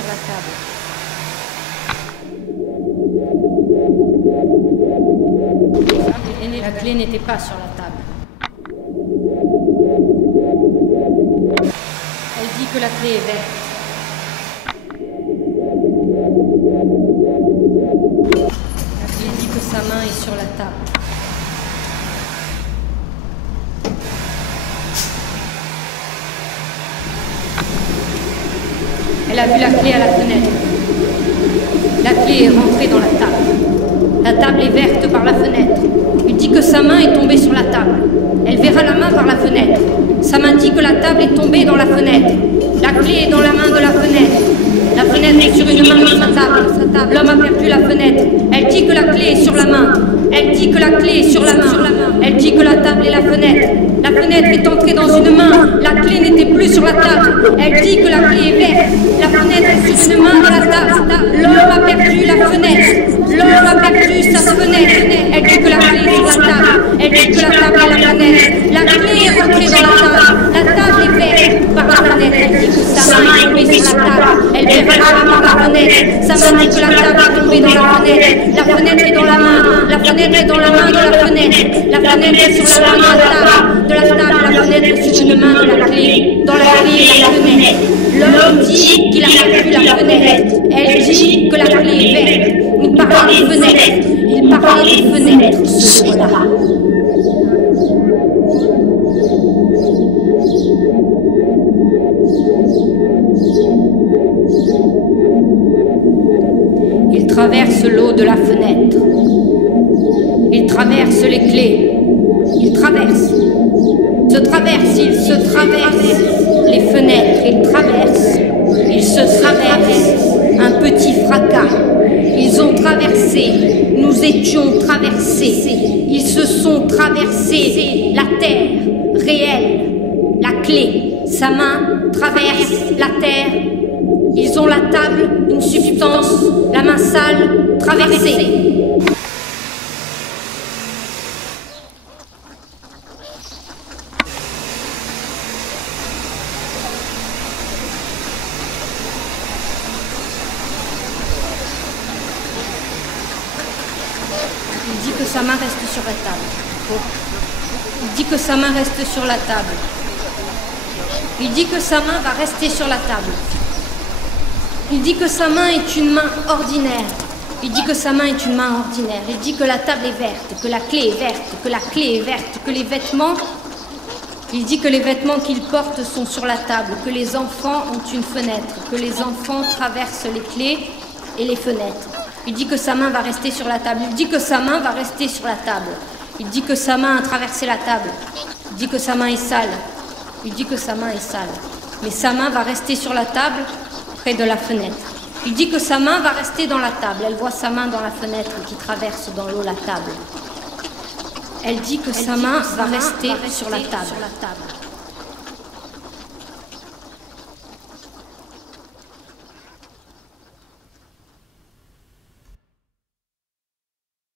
sur la table. La clé n'était pas sur la table. Elle dit que la clé est verte. La clé dit que sa main est sur la table. Elle a vu la clé à la fenêtre. La clé est rentrée dans la table. La table est verte par la fenêtre. Il dit que sa main est tombée sur la table. Elle verra la main par la fenêtre. Sa main dit que la table est tombée dans la fenêtre. La clé est dans la main de la fenêtre. La fenêtre est sur une main dans sa table. L'homme a perdu la fenêtre. Elle dit que la clé est sur la main. Elle dit que la clé est sur la main. Elle dit que la table est la fenêtre. La fenêtre est entrée dans une main. La clé n'était plus sur la table. Elle dit que la clé est verte. La fenêtre est sur une main de la table. L'homme a perdu la fenêtre. L'homme a perdu sa fenêtre. Elle dit que la clé est sur la table. Elle dit que la table est la fenêtre. La clé est rentrée dans la table. La table est verte par la fenêtre. Elle dit que sa main est tombée sur la table. Elle verra la main par la fenêtre. Sa main dit que la table est tombée dans la fenêtre. La fenêtre est dans la main. La fenêtre est dans la main de la fenêtre. La fenêtre est sur la main de la table. De la table, la fenêtre est sur une main de la clé. Dans la clé est la fenêtre. L'homme dit qu'il a perdu la fenêtre. Elle dit que la clé est verte. Il parlait des fenêtres. Il parlait des fenêtres ce jour-là. Il traverse l'eau de la fenêtre. Il traverse les clés. Il traverse. Il se traverse les fenêtres. Il se traverse un petit fracas. Ils ont traversé, nous étions traversés. Ils se sont traversés la terre réelle, la clé. Sa main traverse la terre. Ils ont la table, une substance, la main sale, traversée. Il dit que sa main reste sur la table. Il dit que sa main reste sur la table. Il dit que sa main va rester sur la table. Il dit que sa main est une main ordinaire. Il dit que sa main est une main ordinaire. Il dit que la table est verte, que la clé est verte, que la clé est verte, que les vêtements... Il dit que les vêtements qu'il porte sont sur la table, que les enfants ont une fenêtre, que les enfants traversent les clés et les fenêtres. Il dit que sa main va rester sur la table. Il dit que sa main va rester sur la table. Il dit que sa main a traversé la table. Il dit que sa main est sale. Il dit que sa main est sale. Mais sa main va rester sur la table, près de la fenêtre. Il dit que sa main va rester dans la table. Elle voit sa main dans la fenêtre qui traverse dans l'eau la table. Elle dit que sa main va rester sur la table.